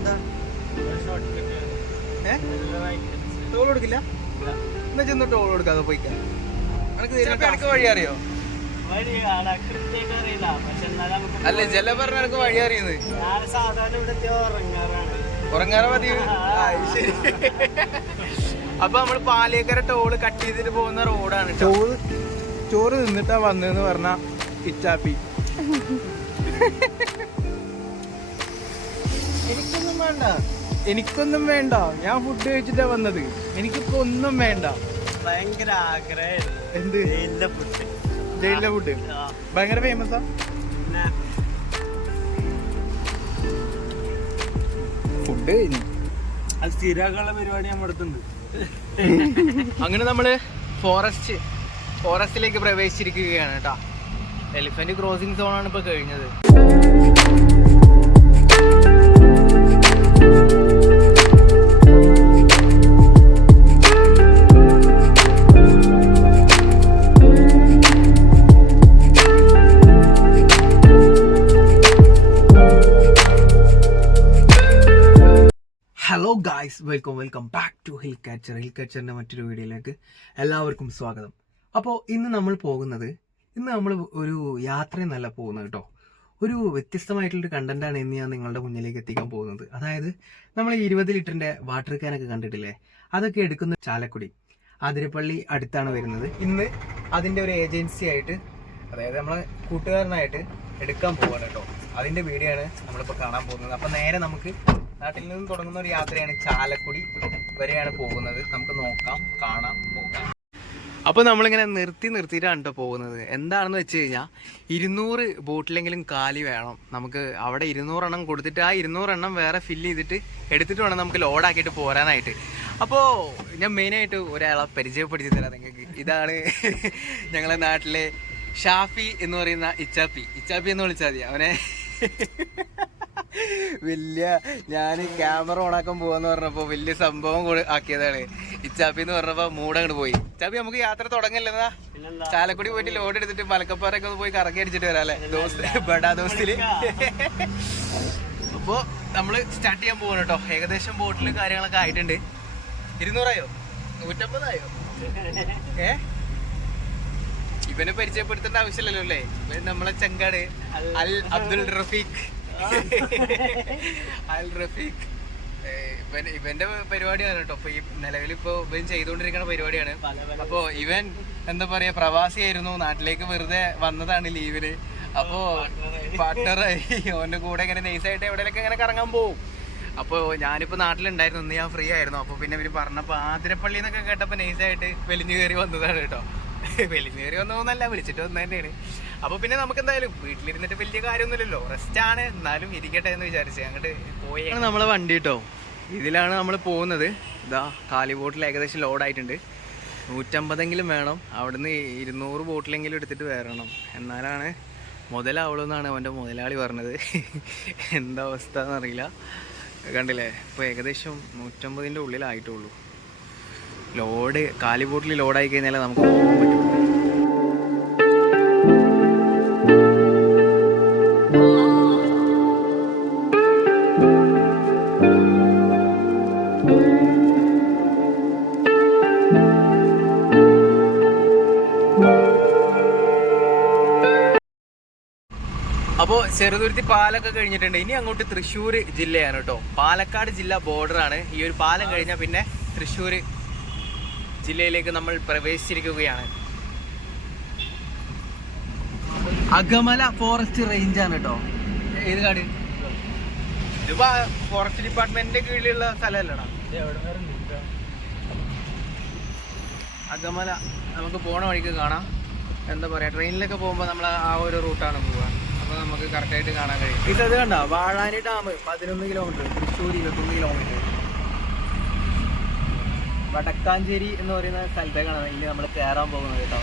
എന്താ ടോൾ കൊടുക്കില്ല? എന്നാ ചെന്ന് ടോൾ കൊടുക്കാതെ പോയിക്കാം. എനിക്ക് വഴി അറിയോ? അല്ല ചില പറഞ്ഞ എനിക്ക് വഴി അറിയുന്നത് ഉറങ്ങാറ മതി. ശരി. അപ്പൊ നമ്മള് പാലേക്കര ടോള് കട്ട് ചെയ്തിട്ട് പോകുന്ന റോഡാണ്. ചോറ് തിന്നിട്ടാ വന്നതെന്ന് പറഞ്ഞ ഇച്ചാപ്പി. എനിക്കൊന്നും വേണ്ട, ഞാൻ ഫുഡ് കഴിച്ചിട്ടാ വന്നത്. എനിക്കിപ്പോ ഒന്നും വേണ്ട. ഭയങ്കര ആഗ്രഹം. എന്ത്? ജയിലിലെ ഫുഡ് ഭയങ്കര ഫേമസാ. ഫുഡ് കഴിഞ്ഞു. അത് സ്ഥിരമാക്കാനുള്ള പരിപാടി നമ്മുടെ അടുത്തുണ്ട്. അങ്ങനെ നമ്മള് ഫോറസ്റ്റിലേക്ക് പ്രവേശിച്ചിരിക്കുകയാണ് കേട്ടോ. എലിഫന്റ് ക്രോസിംഗ് സോണാണ് ഇപ്പൊ കഴിഞ്ഞത്. Hello guys, welcome back to hill കാച്ചറിന്റെ മറ്റൊരു വീഡിയോയിലേക്ക് എല്ലാവർക്കും സ്വാഗതം. അപ്പോൾ ഇന്ന് നമ്മൾ ഒരു യാത്രയെന്നല്ല പോകുന്നത് കേട്ടോ. ഒരു വ്യത്യസ്തമായിട്ടുള്ളൊരു കണ്ടന്റാണ് ഇന്ന് ഞാൻ നിങ്ങളുടെ മുന്നിലേക്ക് എത്തിക്കാൻ പോകുന്നത്. അതായത് നമ്മൾ 20 ലിറ്ററിന്റെ വാട്ടർ ക്യാനൊക്കെ കണ്ടിട്ടില്ലേ, അതൊക്കെ എടുക്കുന്ന ചാലക്കുടി അതിരപ്പള്ളി അടുത്താണ് വരുന്നത്. ഇന്ന് അതിന്റെ ഒരു ഏജൻസി ആയിട്ട്, അതായത് നമ്മളെ കൂട്ടുകാരനായിട്ട് എടുക്കാൻ പോവാണ് കേട്ടോ. അതിന്റെ വീഡിയോ ആണ് നമ്മളിപ്പോൾ കാണാൻ പോകുന്നത്. അപ്പം നേരെ നമുക്ക് നാട്ടിൽ നിന്നും തുടങ്ങുന്ന ഒരു യാത്രയാണ്. ചാലക്കുടി വരെയാണ് പോകുന്നത്. നമുക്ക് നോക്കാം, കാണാം, പോകാം. അപ്പോൾ നമ്മളിങ്ങനെ നിർത്തിയിട്ടാണ് കേട്ടോ പോകുന്നത്. എന്താണെന്ന് വെച്ച് കഴിഞ്ഞാൽ 200 ബോട്ടിലെങ്കിലും കാലി വേണം നമുക്ക്. അവിടെ 200 എണ്ണം കൊടുത്തിട്ട് ആ 200 എണ്ണം വേറെ ഫില്ല് ചെയ്തിട്ട് എടുത്തിട്ട് വേണം നമുക്ക് ലോഡാക്കിയിട്ട് പോരാനായിട്ട്. അപ്പോൾ ഞാൻ മെയിനായിട്ട് ഒരാളെ പരിചയപ്പെടുത്തി തരാം നിങ്ങൾക്ക്. ഇതാണ് ഞങ്ങളെ നാട്ടിലെ ഷാഫി എന്ന് പറയുന്ന ഇച്ചാപ്പി എന്ന് വിളിച്ചാൽ മതി അവനെ. ഞാൻ ക്യാമറ ഓണാക്കാൻ പോവാന്ന് പറഞ്ഞപ്പോ വലിയ സംഭവം ആക്കിയതാണ്. ഇച്ചാപ്പി എന്ന് പറഞ്ഞപ്പോ മൂടങ്ങോട്ട് പോയി. ഇച്ചാപ്പി നമുക്ക് യാത്ര തുടങ്ങല്ലെന്നാ, ചാലക്കുടി പോയിട്ട് ലോഡ് എടുത്തിട്ട് മലക്കപ്പാറൊക്കെ ഒന്ന് പോയി കറങ്ങി അടിച്ചിട്ട് വരാം അല്ലെ, ബഡാ ദോസ്തില്. അപ്പൊ നമ്മള് സ്റ്റാർട്ട് ചെയ്യാൻ പോകണം കേട്ടോ. ഏകദേശം ബോട്ടിലും കാര്യങ്ങളൊക്കെ ആയിട്ടുണ്ട്. 200 150 ഇവനെ പരിചയപ്പെടുത്തേണ്ട ആവശ്യമില്ലല്ലോ അല്ലേ. ഇവൻ നമ്മളെ ചങ്കാട് അബ്ദുൽ റഫീഖ്. ഇവന്റെ പരിപാടിയാണ് കേട്ടോ. ഇപ്പൊ ഈ നിലവിലിപ്പോ ഇവൻ ചെയ്തുകൊണ്ടിരിക്കുന്ന പരിപാടിയാണ്. അപ്പൊ ഇവൻ എന്താ പറയാ, പ്രവാസിയായിരുന്നു, നാട്ടിലേക്ക് വെറുതെ വന്നതാണ് ലീവിന്. അപ്പോ പാർട്ട്ണറായി ഓന്റെ കൂടെ ഇങ്ങനെ നൈസായിട്ട് എവിടെയൊക്കെ ഇങ്ങനെ കറങ്ങാൻ പോകും. അപ്പോൾ ഞാനിപ്പോൾ നാട്ടിലുണ്ടായിരുന്നു, ഇന്ന് ഞാൻ ഫ്രീ ആയിരുന്നു. അപ്പോൾ പിന്നെ ഇവർ പറഞ്ഞപ്പോൾ ആതിരപ്പള്ളി എന്നൊക്കെ കേട്ടപ്പോൾ നൈസായിട്ട് വലിഞ്ഞു കയറി വന്നതാണ് കേട്ടോ. വലിഞ്ഞു കയറി വന്നോന്നല്ല, വിളിച്ചിട്ട് വന്നത് തന്നെയാണ്. അപ്പോൾ പിന്നെ നമുക്ക് എന്തായാലും വീട്ടിലിരുന്നിട്ട് വലിയ കാര്യമൊന്നുമില്ലല്ലോ, റെസ്റ്റാണ്, എന്നാലും ഇരിക്കട്ടെ എന്ന് വിചാരിച്ചേ അങ്ങോട്ട് പോയി. നമ്മളെ വണ്ടി കേട്ടോ, ഇതിലാണ് നമ്മൾ പോകുന്നത്. ഇതാ കാലി ബോട്ടിൽ ഏകദേശം ലോഡായിട്ടുണ്ട്. 150 വേണം. അവിടുന്ന് 200 ബോട്ടിലെങ്കിലും എടുത്തിട്ട് വരണം, എന്നാലാണ് മുതലാവുള്ളൂ അവൻ്റെ മുതലാളി പറഞ്ഞത്. എന്താ അവസ്ഥ എന്നറിയില്ല. കണ്ടില്ലേ, ഇപ്പോൾ ഏകദേശം 150 ഉള്ളിലായിട്ടുള്ളൂ. ലോഡ് കാലി ബോട്ടിൽ ലോഡായി കഴിഞ്ഞാലേ നമുക്ക് പോകാൻ പറ്റുള്ളൂ. അപ്പോൾ ചെറുതുരുത്തി പാലൊക്കെ കഴിഞ്ഞിട്ടുണ്ട്. ഇനി അങ്ങോട്ട് തൃശ്ശൂർ ജില്ലയാണ് കേട്ടോ. പാലക്കാട് ജില്ല ബോർഡറാണ്. ഈ ഒരു പാലം കഴിഞ്ഞാൽ പിന്നെ തൃശ്ശൂർ ജില്ലയിലേക്ക് നമ്മൾ പ്രവേശിച്ചിരിക്കുകയാണ്. അഗമല ഫോറസ്റ്റ് റേഞ്ചാണ് കേട്ടോ. ഏത് കാട്? ഇതിപ്പോ ഫോറസ്റ്റ് ഡിപ്പാർട്ട്മെന്റിന്റെ കീഴിലുള്ള സ്ഥലമല്ലടാ അഗമല. നമുക്ക് പോണ വഴിക്ക് കാണാം. എന്താ പറയാ, ട്രെയിനിലൊക്കെ പോകുമ്പോൾ നമ്മൾ ആ ഒരു റൂട്ടാണ് പോവുക. അപ്പോൾ നമുക്ക് കറക്റ്റായിട്ട് കാണാൻ കഴിയും. ഇത് കണ്ട Vazhani dam 11 kilometre, Thrissur 21 kilometre. Wadakkanchery എന്ന് പറയുന്ന സ്ഥലത്തേക്കാണ് ഇനി നമ്മൾ കയറാൻ പോകുന്നത് കേട്ടോ.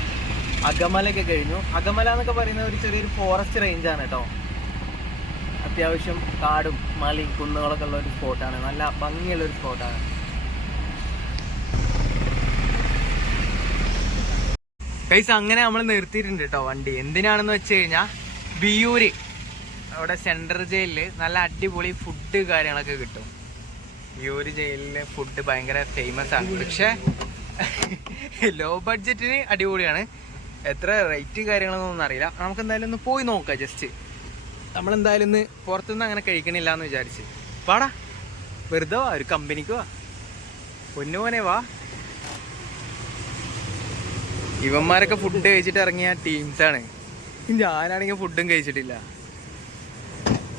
അഗമലൊക്കെ കഴിഞ്ഞു. അഗമല എന്നൊക്കെ പറയുന്നത് ഒരു ചെറിയൊരു ഫോറസ്റ്റ് റേഞ്ചാണ് കേട്ടോ. അത്യാവശ്യം കാടും മലയും കുന്നുകളൊക്കെ ഉള്ള ഒരു സ്പോട്ടാണ്. നല്ല ഭംഗിയുള്ളൊരു സ്പോട്ടാണ്. ഗൈസ്, അങ്ങനെ നമ്മൾ നിർത്തിയിട്ടുണ്ട് കേട്ടോ വണ്ടി. എന്തിനാണെന്ന് വെച്ച് കഴിഞ്ഞാൽ വിയൂര് അവിടെ സെൻട്രൽ ജയിലിൽ നല്ല അടിപൊളി ഫുഡ് കാര്യങ്ങളൊക്കെ കിട്ടും. ഈ ഒരു ജയിലിലെ ഫുഡ് ഭയങ്കര ഫേമസ് ആണ്. പക്ഷെ ലോ ബഡ്ജറ്റിന് അടിപൊളിയാണ്. എത്ര റേറ്റ് കാര്യങ്ങളൊന്നും അറിയില്ല. നമുക്ക് എന്തായാലും ഒന്ന് പോയി നോക്കാം. ജസ്റ്റ് നമ്മളെന്തായാലും ഇന്ന് പുറത്തുനിന്ന് അങ്ങനെ കഴിക്കണില്ല എന്ന് വിചാരിച്ച് വാടാ, വെറുതെ വാ, ഒരു കമ്പനിക്ക് വാ, പൊന്നുമോനെ വാ. ഇവന്മാരൊക്കെ ഫുഡ് കഴിച്ചിട്ട് ഇറങ്ങിയ ടീംസാണ്. ഞാനാണെങ്കിൽ ഫുഡും കഴിച്ചിട്ടില്ല.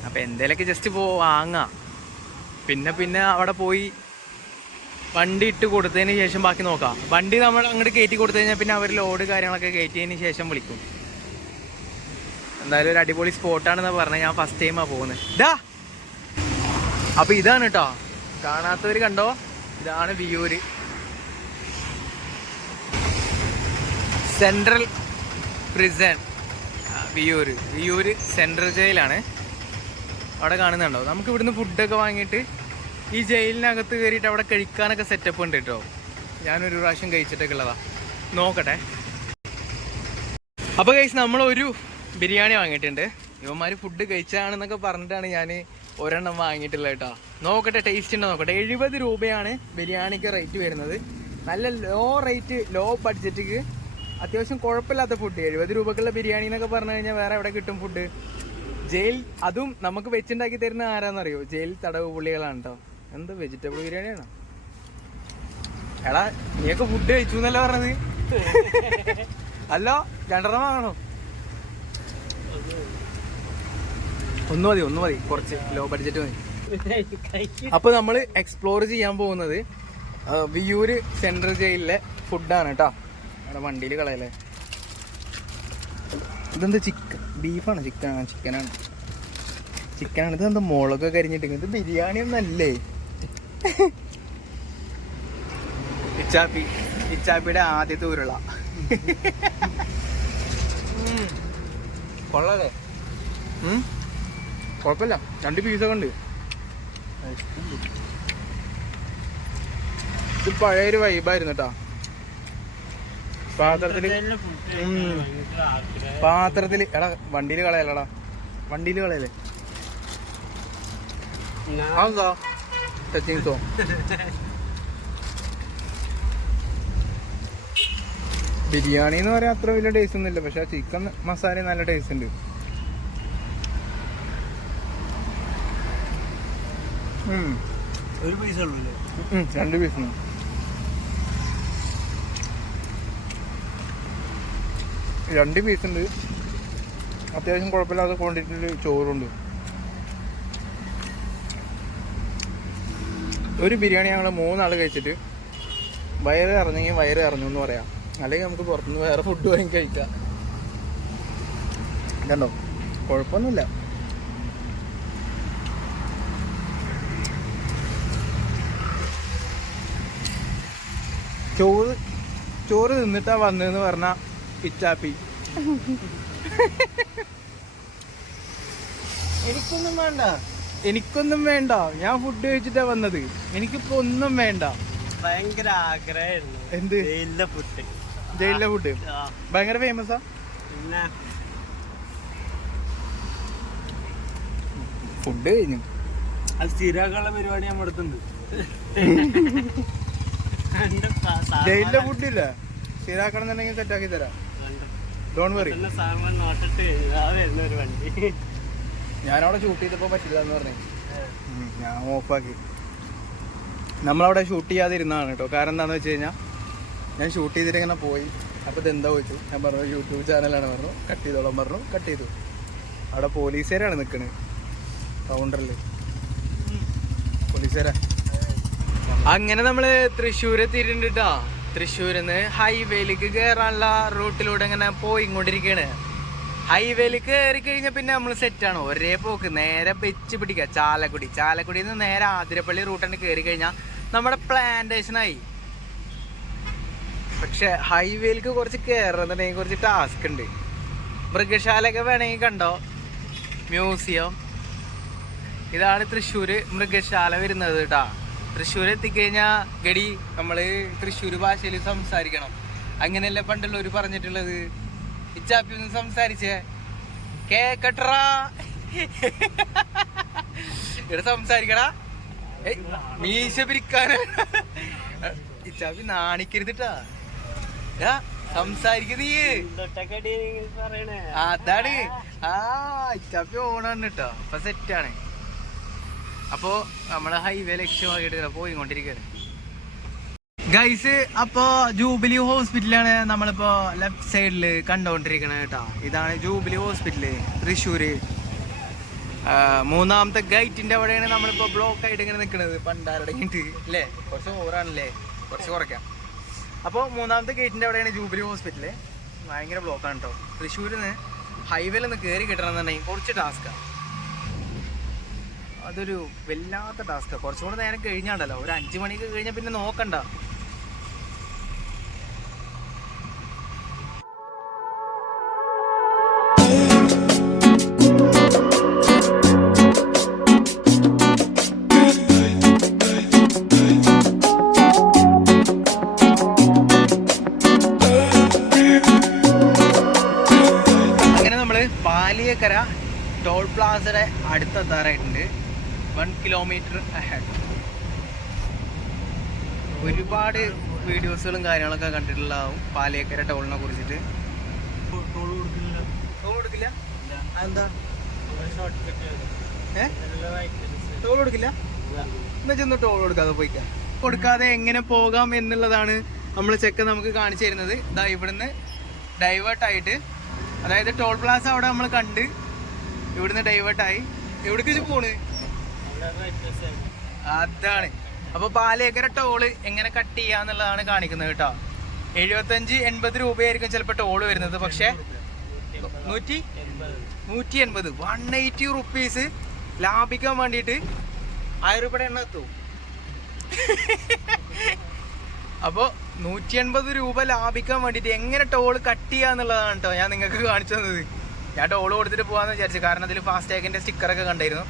അപ്പം എന്തേലൊക്കെ ജസ്റ്റ് വാങ്ങാം. പിന്നെ അവിടെ പോയി വണ്ടി ഇട്ട് കൊടുത്തതിന് ശേഷം ബാക്കി നോക്കാം. വണ്ടി നമ്മൾ അങ്ങോട്ട് കയറ്റി കൊടുത്തു കഴിഞ്ഞാൽ പിന്നെ അവർ ലോഡ് കാര്യങ്ങളൊക്കെ കയറ്റിയതിന് ശേഷം വിളിക്കും. എന്തായാലും ഒരു അടിപൊളി സ്പോട്ടാണെന്ന് പറഞ്ഞാൽ ഞാൻ ഫസ്റ്റ് ടൈമാണ് പോകുന്നത്. ഇതാ അപ്പം ഇതാണ് കേട്ടോ, കാണാത്തവർ കണ്ടോ, ഇതാണ് Viyyur central prison. Viyyur central ജയിലാണ്. അവിടെ കാണുന്നുണ്ടോ? നമുക്ക് ഇവിടുന്ന് ഫുഡൊക്കെ വാങ്ങിയിട്ട് ഈ ജയിലിനകത്ത് കയറിയിട്ട് അവിടെ കഴിക്കാനൊക്കെ സെറ്റപ്പ് ഉണ്ട് കേട്ടോ. ഞാനൊരു പ്രാവശ്യം കഴിച്ചിട്ടൊക്കെ ഉള്ളതാ, നോക്കട്ടെ. അപ്പോൾ കഴിച്ച് നമ്മളൊരു ബിരിയാണി വാങ്ങിയിട്ടുണ്ട്. ഇവന്മാർ ഫുഡ് കഴിച്ചാണെന്നൊക്കെ പറഞ്ഞിട്ടാണ് ഞാൻ ഒരെണ്ണം വാങ്ങിയിട്ടുള്ളത് കേട്ടോ. നോക്കട്ടെ ടേസ്റ്റ് ഉണ്ടോ നോക്കട്ടെ. 70 രൂപയാണ് ബിരിയാണിക്ക് റേറ്റ് വരുന്നത്. നല്ല ലോ ബഡ്ജറ്റിക്ക് അത്യാവശ്യം കുഴപ്പമില്ലാത്ത ഫുഡ്. 70 രൂപക്കുള്ള ബിരിയാണി എന്നൊക്കെ പറഞ്ഞു കഴിഞ്ഞാൽ വേറെ എവിടെ കിട്ടും ഫുഡ്? ജയിൽ, അതും നമുക്ക് വെച്ചുണ്ടാക്കി തരുന്ന ആരാന്നറിയോ? ജയിൽ തടവ് പുള്ളികളാണ് കേട്ടോ. എന്ത് വെജിറ്റബിൾ ബിരിയാണിയാണോ? എടാ നീയൊക്കെ ഫുഡ് കഴിച്ചു എന്നല്ല പറഞ്ഞത്? അല്ലോ 2 വാങ്ങണോ? ഒന്ന് മതി, കുറച്ച് ലോ ബഡ്ജറ്റ് മതി. അപ്പൊ നമ്മള് എക്സ്പ്ലോർ ചെയ്യാൻ പോകുന്നത് വിയൂര് സെൻട്രൽ ജയിലിലെ ഫുഡാണ് കേട്ടോ. അവിടെ വണ്ടിയിൽ കളയല്ലേ. ഇതെന്താ ബീഫാണ്? ചിക്കനാണ്. ഇതെന്താ മുളകൊക്കെ കരിഞ്ഞിട്ട്? ഇത് ബിരിയാണി ഒന്നല്ലേ? ഇച്ചാപ്പിയുടെ ആദ്യത്തെ ഉരുള. കൊള്ളാല്ലേ? കുഴപ്പമില്ല, 2 പീസൊക്കെ ഉണ്ട്. ഇത് പഴയൊരു വൈബായിരുന്നു കേട്ടോ. പാത്രത്തില് എടാ വണ്ടിയിൽ കളയല്ലടാ, വണ്ടിയിൽ കളയല്ലേ? അതെന്താ ടച്ചിങ് സോ? ബിരിയാണി എന്ന് പറയാൻ അത്ര വലിയ ടേസ്റ്റ് ഒന്നുമില്ല, പക്ഷെ ചിക്കൻ മസാല നല്ല ടേസ്റ്റ് ഉണ്ട്. ഒരു പീസ് ഉള്ളൂ? 2 പീസ്. രണ്ട് പീസ് ഉണ്ട്. അത്യാവശ്യം കുഴപ്പമില്ലാത്ത ക്വാണ്ടിറ്റിയിൽ ചോറുണ്ട്. ഒരു ബിരിയാണി ഞങ്ങൾ 3 ആൾ കഴിച്ചിട്ട് വയറ് ഇറങ്ങി എന്ന് പറയാം. അല്ലെങ്കിൽ നമുക്ക് പുറത്തുനിന്ന് വേറെ ഫുഡ് വാങ്ങി കഴിക്കാം. കണ്ടോ, കുഴപ്പമൊന്നുമില്ല. ചോറ് തിന്നിട്ടാ വന്നതെന്ന് പറഞ്ഞ പിച്ചാപ്പി. എനിക്കൊന്നും വേണ്ട, ഞാൻ ഫുഡ് കഴിച്ചിട്ടാ വന്നത്. എനിക്കിപ്പോ ഒന്നും വേണ്ട. ഭയങ്കര ആഗ്രഹമായിരുന്നു. എന്ത്? ജയിലിലെ ഫുഡ് ഭയങ്കര ഫേമസാ. പിന്നെ ഫുഡ് കഴിഞ്ഞു. അത് സ്ഥിരമാക്കാനുള്ള പരിപാടി നമ്മുടെ അടുത്തുണ്ട്. ജയിലിലെ ഫുഡില്ല, ശരിയാക്കണം എന്നുണ്ടെങ്കിൽ സെറ്റാക്കി തരാം. Don't worry. ഞാനവിടെ ഷൂട്ട് ചെയ്തപ്പോ പറ്റില്ല എന്ന് പറഞ്ഞു, ഞാൻ ഓഫാക്കി. നമ്മളവിടെ ഷൂട്ട് ചെയ്യാതിരുന്നതാണ് കേട്ടോ. കാരണം എന്താണെന്ന് വെച്ച് കഴിഞ്ഞാൽ ഞാൻ ഷൂട്ട് ചെയ്തിട്ട് ഇങ്ങനെ പോയി. അപ്പോൾ ഇതെന്താ ചോദിച്ചു, ഞാൻ പറഞ്ഞു യൂട്യൂബ് ചാനലാണ് പറഞ്ഞു. കട്ട് ചെയ്തോളാൻ പറഞ്ഞു, കട്ട് ചെയ്തു. അവിടെ പോലീസുകാരാണ് നിൽക്കണത്, കൗണ്ടറിൽ പോലീസുകാരാ. അങ്ങനെ നമ്മള് തൃശ്ശൂർ എത്തിയിട്ടുണ്ട് കേട്ടോ. തൃശ്ശൂരിന്ന് ഹൈവേയിലേക്ക് കയറാനുള്ള റൂട്ടിലൂടെ ഇങ്ങനെ പോയിക്കൊണ്ടിരിക്കുകയാണ്. ഹൈവേയിൽ കയറി കഴിഞ്ഞാൽ പിന്നെ നമ്മൾ സെറ്റാണ്. ഒരേ പോക്ക് നേരെ വെച്ച് പിടിക്കുക. ചാലക്കുടിയിൽ നിന്ന് നേരെ ആതിരപ്പള്ളി റൂട്ടാണ് കയറി കഴിഞ്ഞാൽ നമ്മുടെ പ്ലാന്റേഷനായി. പക്ഷെ ഹൈവേയിലേക്ക് കുറച്ച് കയറുന്നുണ്ടെങ്കിൽ കുറച്ച് ടാസ്ക് ഉണ്ട്. മൃഗശാലയൊക്കെ വേണമെങ്കിൽ കണ്ടോ, മ്യൂസിയം. ഇതാണ് തൃശ്ശൂർ മൃഗശാല വരുന്നത് കേട്ടോ. തൃശ്ശൂർ എത്തിക്കഴിഞ്ഞാൽ ഗഡി നമ്മൾ തൃശ്ശൂർ ഭാഷയിൽ സംസാരിക്കണം. അങ്ങനെയല്ലേ പണ്ടുള്ളവർ പറഞ്ഞിട്ടുള്ളത്. ഇച്ചാപ്പി ഒന്ന് സംസാരിച്ചേ കേക്കട്രാ. ഇവിടെ സംസാരിക്കടാ. മീശ പിരിക്കാന ഇച്ചാപ്പി നാണിക്കരുതിട്ടാ. സംസാരിക്കുന്ന അതാണ്. ഇച്ചാപ്പി ഓണാണ് കേട്ടോ. അപ്പൊ സെറ്റാണ്. അപ്പോ നമ്മളെ ഹൈവേ ലക്ഷ്യമാക്കിട്ട് പോയിക്കൊണ്ടിരിക്കുകയാണ് ഗൈസ്. അപ്പോ ജൂബിലി ഹോസ്പിറ്റലാണ് നമ്മളിപ്പോ ലെഫ്റ്റ് സൈഡില് കണ്ടുകൊണ്ടിരിക്കണത് കേട്ടോ. ഇതാണ് ജൂബിലി ഹോസ്പിറ്റല് തൃശ്ശൂര്. മൂന്നാമത്തെ ഗേറ്റിന്റെ അവിടെയാണ് നമ്മളിപ്പോ ബ്ലോക്ക് ആയിട്ട് ഇങ്ങനെ നിൽക്കുന്നത്. പണ്ടാരടങ്ങിട്ട് അല്ലേ, കുറച്ച് ഓവറാണല്ലേ, കുറച്ച് കുറയ്ക്കാം. അപ്പോൾ മൂന്നാമത്തെ ഗേറ്റിന്റെ അവിടെയാണ് ജൂബിലി ഹോസ്പിറ്റല്. ഭയങ്കര ബ്ലോക്കാണ് കേട്ടോ. തൃശ്ശൂരിന്ന് ഹൈവേയിൽ നിന്ന് കയറി കിട്ടണമെന്നുണ്ടെങ്കിൽ കുറച്ച് ടാസ്ക്കാണ്. അതൊരു വല്ലാത്ത ടാസ്ക്കാണ്. കുറച്ചും കൂടെ നേരം കഴിഞ്ഞാണ്ടല്ലോ, ഒരു 5 മണിക്ക് കഴിഞ്ഞാൽ പിന്നെ നോക്കണ്ട. പാലിയേക്കര ടോൾ പ്ലാസയുടെ അടുത്തെത്താറായിട്ടുണ്ട്. 1 kilometre ahead. ഒരുപാട് വീഡിയോസുകളും കാര്യങ്ങളൊക്കെ കണ്ടിട്ടുള്ളതാവും പാലിയേക്കര ടോളിനെ കുറിച്ചിട്ട്. ടോൾ കൊടുക്കില്ല? എന്താ ടോൾ കൊടുക്കില്ല? എന്നാ ചെന്ന് ടോൾ കൊടുക്കാതെ പോയിക്കാം. കൊടുക്കാതെ എങ്ങനെ പോകാം എന്നുള്ളതാണ് നമ്മൾ ചെക്ക് നമുക്ക് കാണിച്ചു തരുന്നത്. ഇതാ ഇവിടുന്ന് ഡൈവേർട്ടായിട്ട്, അതായത് ടോൾ പ്ലാസ അവിടെ നമ്മൾ കണ്ട് ഇവിടുന്ന് ഡൈവേർട്ടായി എവിടേക്ക് പോണ് അതാണ്. അപ്പൊ പാലിയേക്കര ടോള് എങ്ങനെ കട്ട് ചെയ്യാന്നുള്ളതാണ് കാണിക്കുന്നത് കേട്ടോ. 75-80 രൂപയായിരിക്കും ചിലപ്പോൾ ടോള് വരുന്നത്. പക്ഷെ 180 180 റുപ്പീസ് ലാഭിക്കാൻ വേണ്ടിയിട്ട് 1000 രൂപയുടെ എണ്ണ എത്തും. അപ്പോൾ 180 രൂപ ലാഭിക്കാൻ വേണ്ടിയിട്ട് എങ്ങനെ ടോള് കട്ട് ചെയ്യാന്നുള്ളതാണ് കേട്ടോ ഞാൻ നിങ്ങൾക്ക് കാണിച്ചു തന്നത്. ഞാൻ ടോള് കൊടുത്തിട്ട് പോകാമെന്ന് വിചാരിച്ചു. കാരണം അതിൽ ഫാസ്ടാഗിൻ്റെ സ്റ്റിക്കറൊക്കെ കണ്ടായിരുന്നു.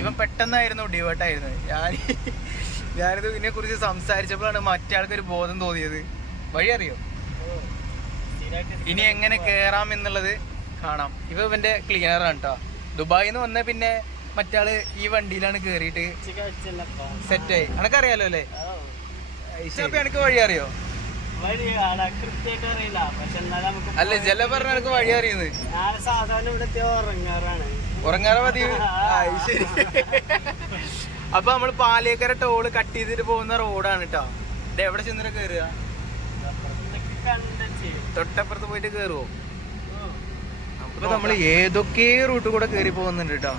ഇവൻ പെട്ടെന്നായിരുന്നു ഡിവേർട്ടായിരുന്നു. ഞാനിത് ഇതിനെക്കുറിച്ച് സംസാരിച്ചപ്പോഴാണ് മറ്റേ ആൾക്കൊരു ബോധം തോന്നിയത്. വഴി അറിയോ? ഇനി എങ്ങനെ കയറാം എന്നുള്ളത് കാണാം. ഇവന്റെ ക്ലീനറാണ് കേട്ടോ. ദുബായിൽ നിന്ന് വന്ന പിന്നെ മറ്റാള് ഈ വണ്ടിയിലാണ് കയറിയിട്ട് സെറ്റായി. എനക്കറിയാലോ അല്ലേ? എനിക്ക് വഴി അറിയോ? അല്ല ജല പറഞ്ഞ എനിക്ക് വഴി അറിയുന്നത്. ഉറങ്ങാറ മതി. ശരി. അപ്പൊ നമ്മള് പാലിയേക്കര ടോള് കട്ട് ചെയ്തിട്ട് പോകുന്ന റോഡാണ് കേട്ടോ. ഇത് എവിടെ ചെന്നിട്ട് കയറുക? തൊട്ടപ്പുറത്ത് പോയിട്ട് കയറുവോ? അപ്പൊ നമ്മള് ഏതൊക്കെ റൂട്ട് കൂടെ കയറി പോകുന്നുണ്ട് കേട്ടോ.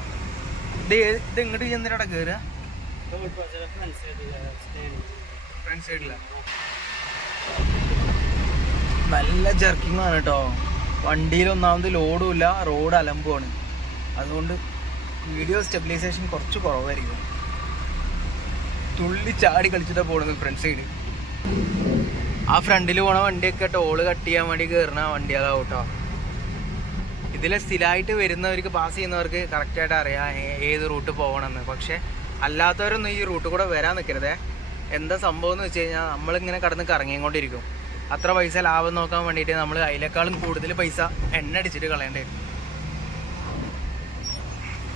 ഇത് ഇങ്ങോട്ട് ചെന്നിട്ടാ കയറുക? ഫ്രണ്ട് സൈഡില നല്ല ജർക്കിംഗ് ആണ് കേട്ടോ. വണ്ടിയിൽ ഒന്നാമത് ലോഡും ഇല്ല, റോഡ് അലമ്പുമാണ്. അതുകൊണ്ട് വീഡിയോ സ്റ്റെബിലൈസേഷൻ കുറച്ച് കുറവായിരിക്കും. തുള്ളി ചാടി കളിച്ചിട്ടാണ് പോകുന്നത് ഫ്രണ്ട് സൈഡ്. ആ ഫ്രണ്ടിൽ പോണ വണ്ടിയൊക്കെ ടോള് കട്ട് ചെയ്യാൻ വേണ്ടി കയറുന്ന വണ്ടികളാവും കേട്ടോ. ഇതിൽ സ്ഥിരമായിട്ട് വരുന്നവർക്ക്, പാസ് ചെയ്യുന്നവർക്ക് കറക്റ്റായിട്ട് അറിയാം ഏത് റൂട്ട് പോകണമെന്ന്. പക്ഷെ അല്ലാത്തവരൊന്നും ഈ റൂട്ട് കൂടെ വരാൻ നിൽക്കരുതേ. എന്താ സംഭവം എന്ന് വെച്ച് കഴിഞ്ഞാൽ നമ്മളിങ്ങനെ കടന്ന് കറങ്ങിക്കൊണ്ടിരിക്കും. അത്ര പൈസ ലാഭം നോക്കാൻ വേണ്ടിയിട്ട് നമ്മൾ അതിനേക്കാളും കൂടുതൽ പൈസ എണ്ണ അടിച്ചിട്ട് കളയേണ്ടി വരും.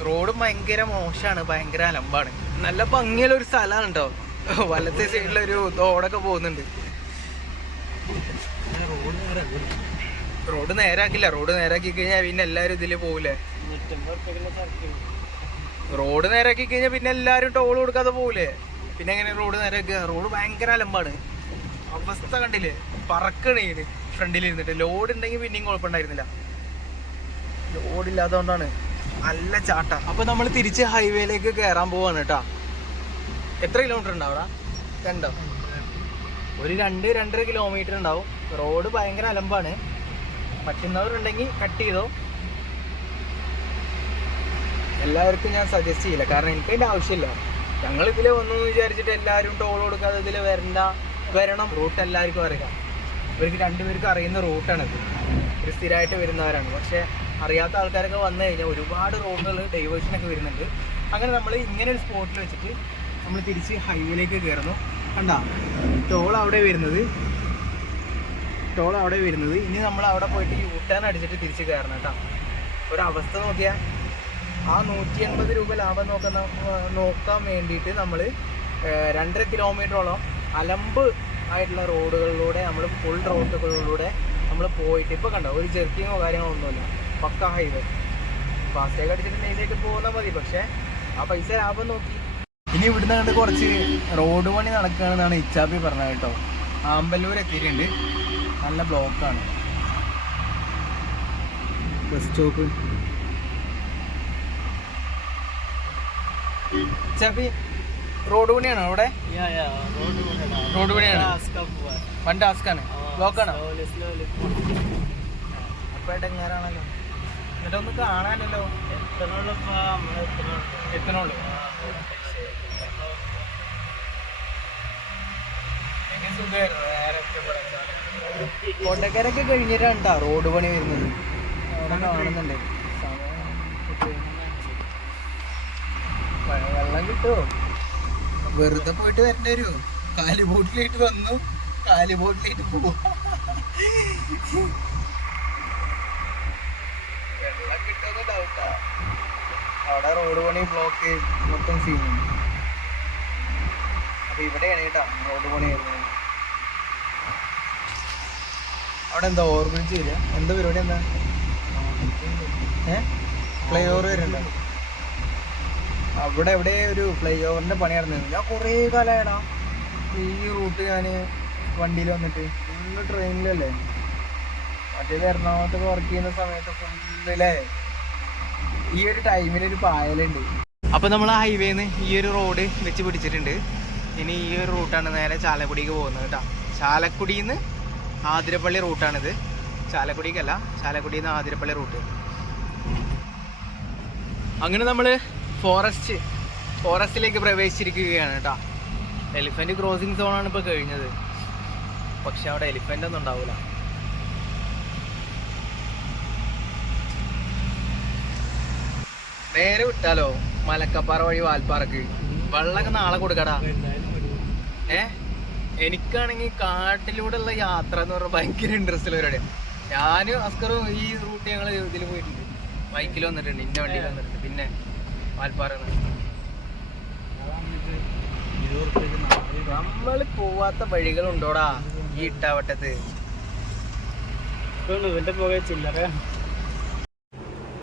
റോഡ് ഭയങ്കര മോശമാണ്, ഭയങ്കര അലമ്പാണ്. നല്ല ഭംഗിയുള്ളൊരു സ്ഥലമാണ് കേട്ടോ. വലത്തെ സൈഡിലൊരു തോടൊക്കെ പോകുന്നുണ്ട്. റോഡ് നേരാക്കില്ല. റോഡ് നേരാക്കി കഴിഞ്ഞാൽ പിന്നെ എല്ലാവരും ഇതിൽ പോകില്ലേ? റോഡ് നേരാക്കി കഴിഞ്ഞാൽ പിന്നെ എല്ലാവരും ടോൾ കൊടുക്കാതെ പോകില്ലേ? പിന്നെ എങ്ങനെ റോഡ് നേരാക്കുക? റോഡ് ഭയങ്കര അലമ്പാണ്. അവസ്ഥ കണ്ടില്ലേ? പറക്കണേന് ഫ്രണ്ടിലിരുന്നിട്ട്. ലോഡ് ഉണ്ടെങ്കിൽ പിന്നെയും കുഴപ്പമുണ്ടായിരുന്നില്ല. ലോഡില്ലാത്തതുകൊണ്ടാണ് നല്ല ചാട്ട. അപ്പൊ നമ്മൾ തിരിച്ച് ഹൈവേയിലേക്ക് കയറാൻ പോവാണ് കേട്ടോ. എത്ര കിലോമീറ്റർ ഉണ്ടാവും അവിടെ? ഒരു 2-2.5 കിലോമീറ്റർ ഉണ്ടാവും. റോഡ് ഭയങ്കര അലമ്പാണ്. പറ്റുന്നവരുണ്ടെങ്കിൽ കട്ട് ചെയ്തോ. എല്ലാവർക്കും ഞാൻ സജസ്റ്റ് ചെയ്യില്ല, കാരണം എനിക്ക് അതിൻ്റെ ആവശ്യമില്ല. ഞങ്ങൾ ഇതിൽ വന്നു എന്ന് വിചാരിച്ചിട്ട് എല്ലാവരും ടോൾ കൊടുക്കാതെ ഇതിൽ വരണം. റൂട്ട് എല്ലാവർക്കും അറിയാം. ഇവർക്ക് 2 പേർക്ക് അറിയുന്ന റൂട്ടാണിത്. ഒരു സ്ഥിരമായിട്ട് വരുന്നവരാണ്. പക്ഷേ അറിയാത്ത ആൾക്കാരൊക്കെ വന്നു കഴിഞ്ഞാൽ ഒരുപാട് റോഡുകൾ ഡൈവേഷനൊക്കെ വരുന്നുണ്ട്. അങ്ങനെ നമ്മൾ ഇങ്ങനെ ഒരു സ്പോട്ടിൽ വെച്ചിട്ട് നമ്മൾ തിരിച്ച് ഹൈവേയിലേക്ക് കയറുന്നു. കണ്ടാ ടോൾ അവിടെ വരുന്നത്. ഇനി നമ്മൾ അവിടെ പോയിട്ട് യൂ ടേൺ അടിച്ചിട്ട് തിരിച്ച് കയറണം കേട്ടോ. ഒരവസ്ഥ നോക്കിയാൽ ആ 180 രൂപ ലാഭം നോക്കാൻ വേണ്ടിയിട്ട് നമ്മൾ 2.5 കിലോമീറ്ററോളം അലമ്പ് ആയിട്ടുള്ള റോഡുകളിലൂടെ നമ്മൾ ഫുൾ റോഡുകളിലൂടെ നമ്മൾ പോയിട്ട് ഇപ്പോൾ കണ്ടോ ഒരു ജെർക്കിങ്ങോ കാര്യങ്ങളോ ഒന്നുമില്ല, പക്ക ഹൈവേ. ഫാസ്റ്റാഗ് അടിച്ചിട്ട് നൈസായിട്ട് പോകുന്നാൽ മതി. പക്ഷേ ആ പൈസ ലാഭം നോക്കി. ഇനി ഇവിടുന്ന് കണ്ട് കുറച്ച് റോഡ് പണി നടക്കുകയാണെന്നാണ് ഇച്ചാപ്പി പറഞ്ഞത് കേട്ടോ. ആമ്പല്ലൂർ എത്തിയിട്ടുണ്ട്, നല്ല ബ്ലോക്കാണ് ബസ് സ്റ്റോപ്പ്. ഇച്ചാപ്പി റോഡ് പണിയാണോ അവിടെ? റോഡ് പണിയാണ്, വൺ ടാസ്കാണ്, ബ്ലോക്കാണോ? അപ്പൊ ഇടങ്ങാറാണല്ലോ. എന്നിട്ടൊന്ന് കാണാനല്ലോ. എത്തണുള്ളൂ. കൊണ്ടക്കാരൊക്കെ കഴിഞ്ഞിട്ടാണ് റോഡ് പണി വരുന്നത്. അവിടെ കാണുന്നുണ്ട്. വെള്ളം കിട്ടുമോ? വെറുതെ പോയിട്ട് വരേണ്ടി വരുമോ? കാലിബോട്ടിലായിട്ട് വന്നു, കാലിബോട്ടിലായിട്ട് പോവും. വെള്ളം കിട്ടുമെന്ന് ഡൗട്ടാ. അവിടെ റോഡ് പണി ബ്ലോക്ക് മൊത്തം സീനുണ്ട്. അപ്പൊ ഇവിടെയാണ് കേട്ടോ റോഡ് പണി വരുന്നത്. അവിടെ എന്താ ഓവർബ്രിഡ്ജ് വരിക? എന്താ പരിപാടി? എന്താ ഫ്ലൈ ഓവർ വരുന്നുണ്ടോ? അവിടെ എവിടെ ഒരു ഫ്ലൈ ഓവറിന്റെ പണി നടന്നിരുന്നു. ഞാൻ കുറേ കാലമായിടാ ഈ റൂട്ട് ഞാൻ വണ്ടിയിൽ വന്നിട്ട്. ഫുള്ള് ട്രെയിനിലല്ലേ. മറ്റേത് എറണാകുളത്തൊക്കെ വർക്ക് ചെയ്യുന്ന സമയത്ത് ഫുള്ളില്ലേ ഈ ഒരു ടൈമിലൊരു പായലുണ്ട്. അപ്പൊ നമ്മൾ ആ ഹൈവേന്ന് ഈ ഒരു റോഡ് വെച്ച് പിടിച്ചിട്ടുണ്ട്. ഇനി ഈ ഒരു റൂട്ടാണ് നേരെ ചാലക്കുടിക്ക് പോകുന്നത് കേട്ടോ. ചാലക്കുടിയിൽ നിന്ന് ആതിരപ്പള്ളി റൂട്ടാണിത്. ചാലക്കുടിക്കല്ല, ചാലക്കുടിയിൽ നിന്ന് ആതിരപ്പള്ളി റൂട്ട്. അങ്ങനെ നമ്മൾ ഫോറസ്റ്റിലേക്ക് പ്രവേശിച്ചിരിക്കുകയാണ് കേട്ടോ. എലിഫന്റ് ക്രോസിംഗ് സോണാണ് ഇപ്പോൾ കഴിഞ്ഞത്. പക്ഷെ അവിടെ എലിഫന്റ് ഒന്നും ഉണ്ടാവില്ല. നേരെ വിട്ടാലോ മലക്കപ്പാറ വഴി വാൽപ്പാറക്ക്. വെള്ളമൊക്കെ നാളെ കൊടുക്കടാ. എനിക്കാണെങ്കിൽ കാട്ടിലൂടെ ഉള്ള യാത്ര എന്ന് പറഞ്ഞാൽ ഭയങ്കര ഇൻട്രസ്റ്റ് ഉള്ള പരിപാടിയാണ്. ഞാനും അസ്കറും ഈ റൂട്ട് ഞങ്ങൾ ഇതിൽ പോയിട്ടുണ്ട്. ബൈക്കിൽ വന്നിട്ടുണ്ട്, ഇന്ന വണ്ടിയിൽ വന്നിട്ടുണ്ട്. പിന്നെ വാൽപ്പാറ നമ്മൾ പോവാത്ത വഴികളുണ്ടോടാ ഈ ഇട്ടാവട്ടത്ത്?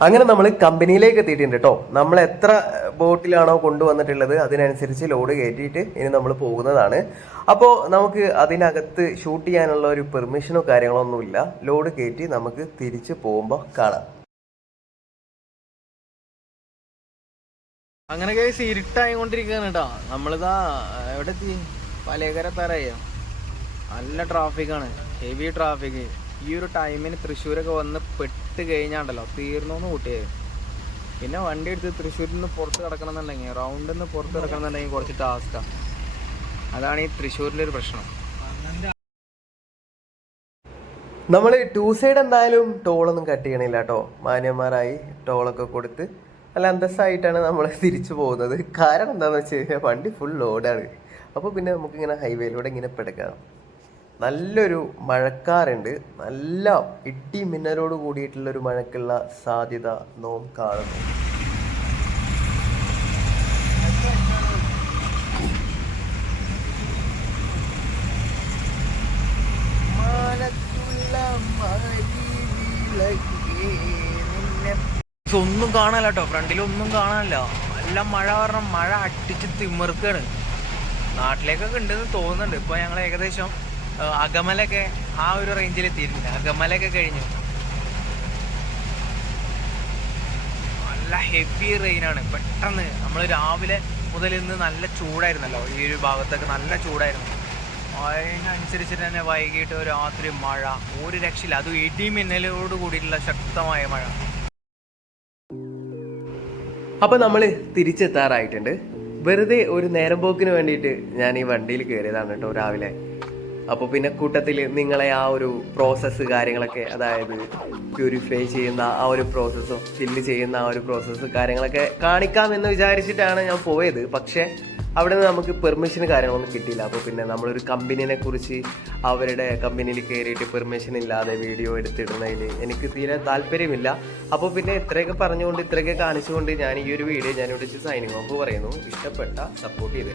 അങ്ങനെ നമ്മൾ കമ്പനിയിലേക്ക് എത്തിയിട്ടുണ്ട് കേട്ടോ. നമ്മൾ എത്ര ബോട്ടിലാണോ കൊണ്ടുവന്നിട്ടുള്ളത് അതിനനുസരിച്ച് ലോഡ് കയറ്റിയിട്ട് ഇനി നമ്മൾ പോകുന്നതാണ്. അപ്പോൾ നമുക്ക് അതിനകത്ത് ഷൂട്ട് ചെയ്യാനുള്ള ഒരു പെർമിഷനോ കാര്യങ്ങളോ ഒന്നുമില്ല. ലോഡ് കയറ്റി നമുക്ക് തിരിച്ച് പോകുമ്പോൾ കാണാം. അങ്ങനെ കേസ് ഇരുട്ടായിക്കൊണ്ടിരിക്കുകയാണ് കേട്ടോ. നമ്മളിതാ എവിടെ എത്തി? പലേക്കരത്താറായോ. നല്ല ട്രാഫിക്കാണ്, ഹെവി ട്രാഫിക്. ഈ ഒരു ടൈമിന് തൃശ്ശൂരൊക്കെ വന്ന് പെട്ട് കഴിഞ്ഞാണ്ടല്ലോ തീർന്നോന്ന് കൂട്ടിയത്. പിന്നെ വണ്ടി എടുത്ത് തൃശ്ശൂരിൽ നിന്ന് പുറത്ത് കിടക്കണം എന്നുണ്ടെങ്കിൽ, റൗണ്ടിൽ നിന്ന് പുറത്ത് കിടക്കണം എന്നുണ്ടെങ്കിൽ കുറച്ച് ടാസ്ക്കാണ്. അതാണ് ഈ തൃശ്ശൂരിൻ്റെ ഒരു പ്രശ്നം. നമ്മൾ 2 സൈഡ് എന്തായാലും ടോളൊന്നും കട്ട് ചെയ്യണില്ല കേട്ടോ. മാന്യന്മാരായി ടോളൊക്കെ കൊടുത്ത് നല്ല അന്തസ്സായിട്ടാണ് നമ്മൾ തിരിച്ചു പോകുന്നത്. കാരണം എന്താണെന്ന് വെച്ച് കഴിഞ്ഞാൽ വണ്ടി ഫുൾ ലോഡാണ്. അപ്പോൾ പിന്നെ നമുക്കിങ്ങനെ ഹൈവേയിലൂടെ ഇങ്ങനെ പിടക്കാം. നല്ലൊരു മഴക്കാറുണ്ട്, നല്ല ഇടി മിന്നലോട് കൂടിയിട്ടുള്ളൊരു മഴക്കുള്ള സാധ്യത നാം കാണുന്നു. ഒന്നും കാണാനില്ല കേട്ടോ, ഫ്രണ്ടിലൊന്നും കാണാനില്ല. എല്ലാം മഴ കാരണം മഴ അടിച്ച് തിമിർക്കാണ്. നാട്ടിലേക്കൊക്കെ ഉണ്ടെന്ന് തോന്നുന്നുണ്ട്. ഇപ്പോൾ ഞങ്ങൾ ഏകദേശം അകമലൊക്കെ ആ ഒരു റേഞ്ചിൽ എത്തിയിട്ടുണ്ട്. അകമലൊക്കെ കഴിഞ്ഞു. നല്ല ഹെവി റെയിനാണ്. പെട്ടെന്ന് നമ്മൾ രാവിലെ മുതൽ ഇന്ന് നല്ല ചൂടായിരുന്നല്ലോ, ഈ ഒരു ഭാഗത്തൊക്കെ നല്ല ചൂടായിരുന്നു. അതിനനുസരിച്ചിട്ട് തന്നെ വൈകിട്ട് രാത്രി മഴ, ഒരു രക്ഷയില്ല. അതും ഇടി മിന്നലോട് കൂടിയിട്ടുള്ള ശക്തമായ മഴ. അപ്പോൾ നമ്മൾ തിരിച്ചെത്താറായിട്ടുണ്ട്. വെറുതെ ഒരു നേരം പോക്കിന് വേണ്ടിയിട്ട് ഞാൻ ഈ വണ്ടിയിൽ കയറിയതാണ് കേട്ടോ രാവിലെ. അപ്പോൾ പിന്നെ കൂട്ടത്തിൽ നിങ്ങളെ ആ ഒരു പ്രോസസ്സ് കാര്യങ്ങളൊക്കെ, അതായത് പ്യൂരിഫൈ ചെയ്യുന്ന ആ ഒരു പ്രോസസ്സും ഫില്ല് ചെയ്യുന്ന ആ ഒരു പ്രോസസ്സ് കാര്യങ്ങളൊക്കെ കാണിക്കാമെന്ന് വിചാരിച്ചിട്ടാണ് ഞാൻ പോയത്. പക്ഷേ അവിടെ നിന്ന് നമുക്ക് പെർമിഷന് കാര്യങ്ങളൊന്നും കിട്ടിയില്ല. അപ്പോൾ പിന്നെ നമ്മളൊരു കമ്പനീനെ കുറിച്ച് അവരുടെ കമ്പനിയിൽ കയറിയിട്ട് പെർമിഷൻ ഇല്ലാതെ വീഡിയോ എടുത്തിടുന്നതിൽ എനിക്ക് തീരെ താല്പര്യമില്ല. അപ്പോൾ പിന്നെ ഇത്രയൊക്കെ പറഞ്ഞുകൊണ്ട് ഇത്രയൊക്കെ കാണിച്ചുകൊണ്ട് ഞാൻ ഈ ഒരു വീഡിയോ ഞാനിവിടെ സൈനിങ് ഓഫ് പറയുന്നു. ഇഷ്ടപ്പെട്ട സപ്പോർട്ട് ചെയ്ത്